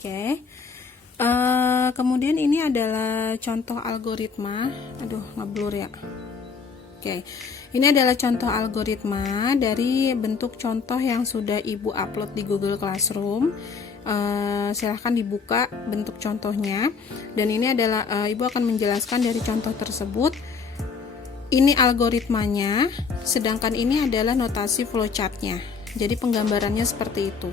Oke. Kemudian ini adalah contoh algoritma. Aduh, ngeblur ya. Oke. Ini adalah contoh algoritma dari bentuk contoh yang sudah Ibu upload di Google Classroom. Silahkan dibuka bentuk contohnya. Dan ini adalah Ibu akan menjelaskan dari contoh tersebut. Ini algoritmanya, sedangkan ini adalah notasi flowchartnya. Jadi penggambarannya seperti itu.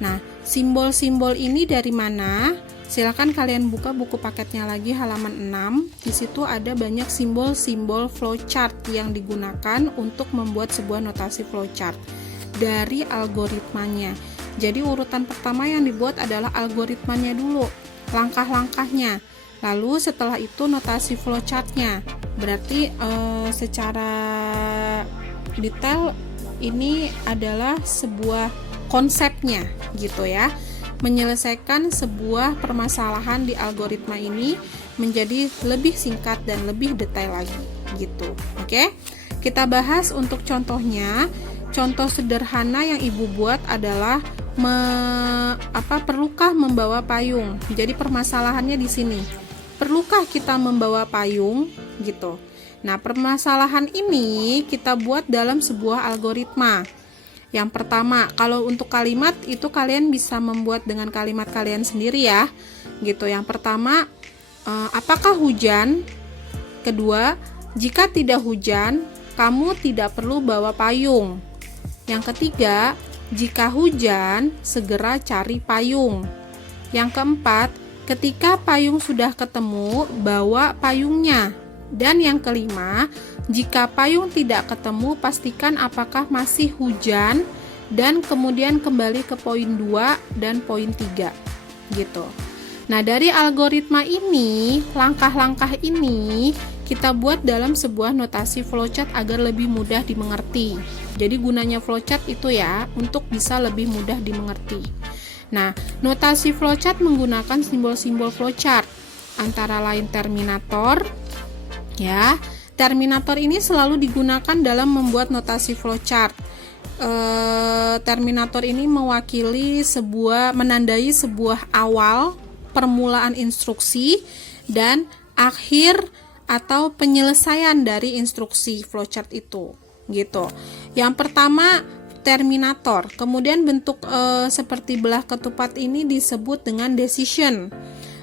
Nah, simbol-simbol ini dari mana? Silakan kalian buka buku paketnya lagi halaman 6. Di situ ada banyak simbol-simbol flowchart yang digunakan untuk membuat sebuah notasi flowchart dari algoritmanya. Jadi urutan pertama yang dibuat adalah algoritmanya dulu, langkah-langkahnya. Lalu setelah itu notasi flowchartnya. Berarti secara detail ini adalah sebuah konsepnya gitu ya. Menyelesaikan sebuah permasalahan di algoritma ini menjadi lebih singkat dan lebih detail lagi gitu. Oke? Kita bahas untuk contohnya. Contoh sederhana yang Ibu buat adalah perlukah membawa payung. Jadi permasalahannya di sini. Perlukah kita membawa payung gitu. Nah, permasalahan ini kita buat dalam sebuah algoritma. Yang pertama, kalau untuk kalimat itu kalian bisa membuat dengan kalimat kalian sendiri ya. Gitu. Yang pertama, apakah hujan? Kedua, jika tidak hujan, kamu tidak perlu bawa payung. Yang ketiga, jika hujan, segera cari payung. Yang keempat, ketika payung sudah ketemu, bawa payungnya. Dan yang kelima, jika payung tidak ketemu, pastikan apakah masih hujan, dan kemudian kembali ke poin 2 dan poin 3 gitu. Nah, dari algoritma ini, langkah-langkah ini kita buat dalam sebuah notasi flowchart agar lebih mudah dimengerti. Jadi gunanya flowchart itu ya, untuk bisa lebih mudah dimengerti. Nah, notasi flowchart menggunakan simbol-simbol flowchart, antara lain terminator. Ya, terminator ini selalu digunakan dalam membuat notasi flowchart. Terminator ini menandai sebuah awal, permulaan instruksi, dan akhir atau penyelesaian dari instruksi flowchart itu, gitu. Yang pertama terminator, kemudian bentuk seperti belah ketupat ini disebut dengan decision.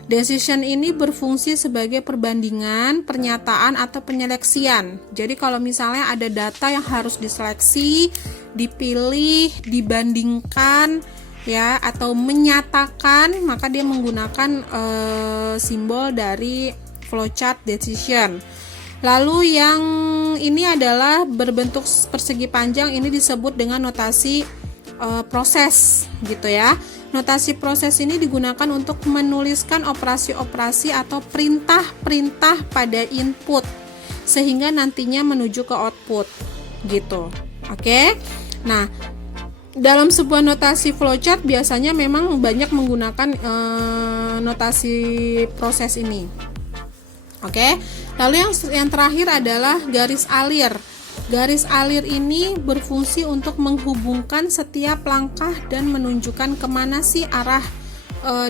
Decision ini berfungsi sebagai perbandingan, pernyataan, atau penyeleksian. Jadi kalau misalnya ada data yang harus diseleksi, dipilih, dibandingkan, ya, atau menyatakan, maka dia menggunakan simbol dari flowchart decision. Lalu yang ini adalah berbentuk persegi panjang, ini disebut dengan notasi proses gitu ya. Notasi proses ini digunakan untuk menuliskan operasi-operasi atau perintah-perintah pada input sehingga nantinya menuju ke output gitu. Oke. Nah, dalam sebuah notasi flowchart biasanya memang banyak menggunakan notasi proses ini. Oke. Lalu yang terakhir adalah garis alir. Garis alir ini berfungsi untuk menghubungkan setiap langkah dan menunjukkan kemana sih arah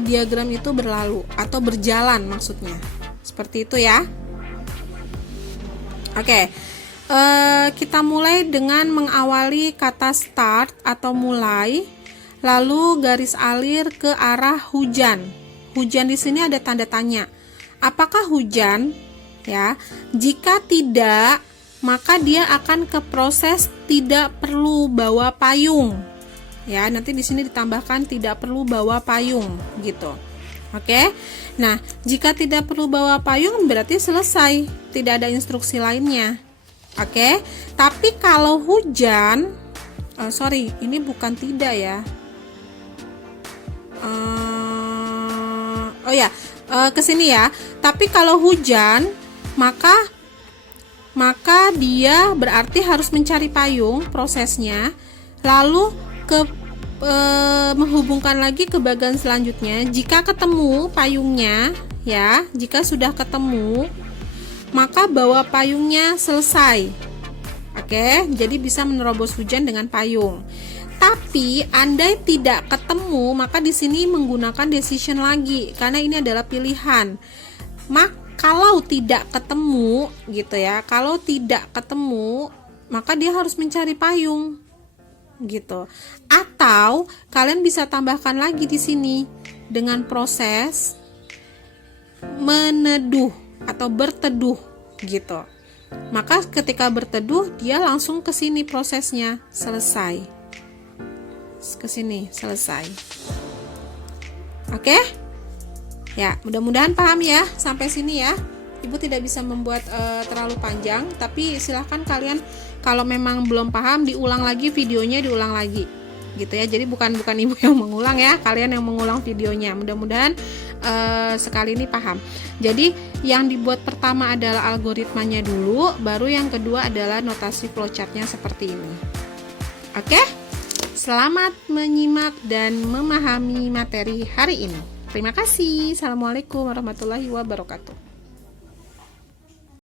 diagram itu berlalu atau berjalan maksudnya. Seperti itu ya. Oke. Kita mulai dengan mengawali kata start atau mulai, lalu garis alir ke arah hujan. Hujan di sini ada tanda tanya. Apakah hujan? Ya, jika tidak, maka dia akan ke proses tidak perlu bawa payung. Ya, nanti di sini ditambahkan tidak perlu bawa payung gitu. Oke. Nah, jika tidak perlu bawa payung berarti selesai, tidak ada instruksi lainnya. Oke. Tapi kalau hujan, ini bukan tidak ya. Ke sini ya. Tapi kalau hujan, maka dia berarti harus mencari payung prosesnya, lalu menghubungkan lagi ke bagian selanjutnya. Jika ketemu payungnya, ya, jika sudah ketemu, maka bawa payungnya selesai. Oke, jadi bisa menerobos hujan dengan payung. Tapi andai tidak ketemu, maka di sini menggunakan decision lagi karena ini adalah pilihan. Kalau tidak ketemu gitu ya, kalau tidak ketemu maka dia harus mencari payung gitu. Atau kalian bisa tambahkan lagi di sini dengan proses meneduh atau berteduh gitu. Maka ketika berteduh dia langsung ke sini prosesnya selesai. Ke sini selesai. Oke? Ya, mudah-mudahan paham ya sampai sini ya. Ibu tidak bisa membuat terlalu panjang, tapi silahkan kalian kalau memang belum paham diulang lagi videonya, diulang lagi. Gitu ya. Jadi bukan ibu yang mengulang ya, kalian yang mengulang videonya. Mudah-mudahan sekali ini paham. Jadi yang dibuat pertama adalah algoritmanya dulu, baru yang kedua adalah notasi flowchartnya seperti ini. Oke? Selamat menyimak dan memahami materi hari ini. Terima kasih. Assalamualaikum warahmatullahi wabarakatuh.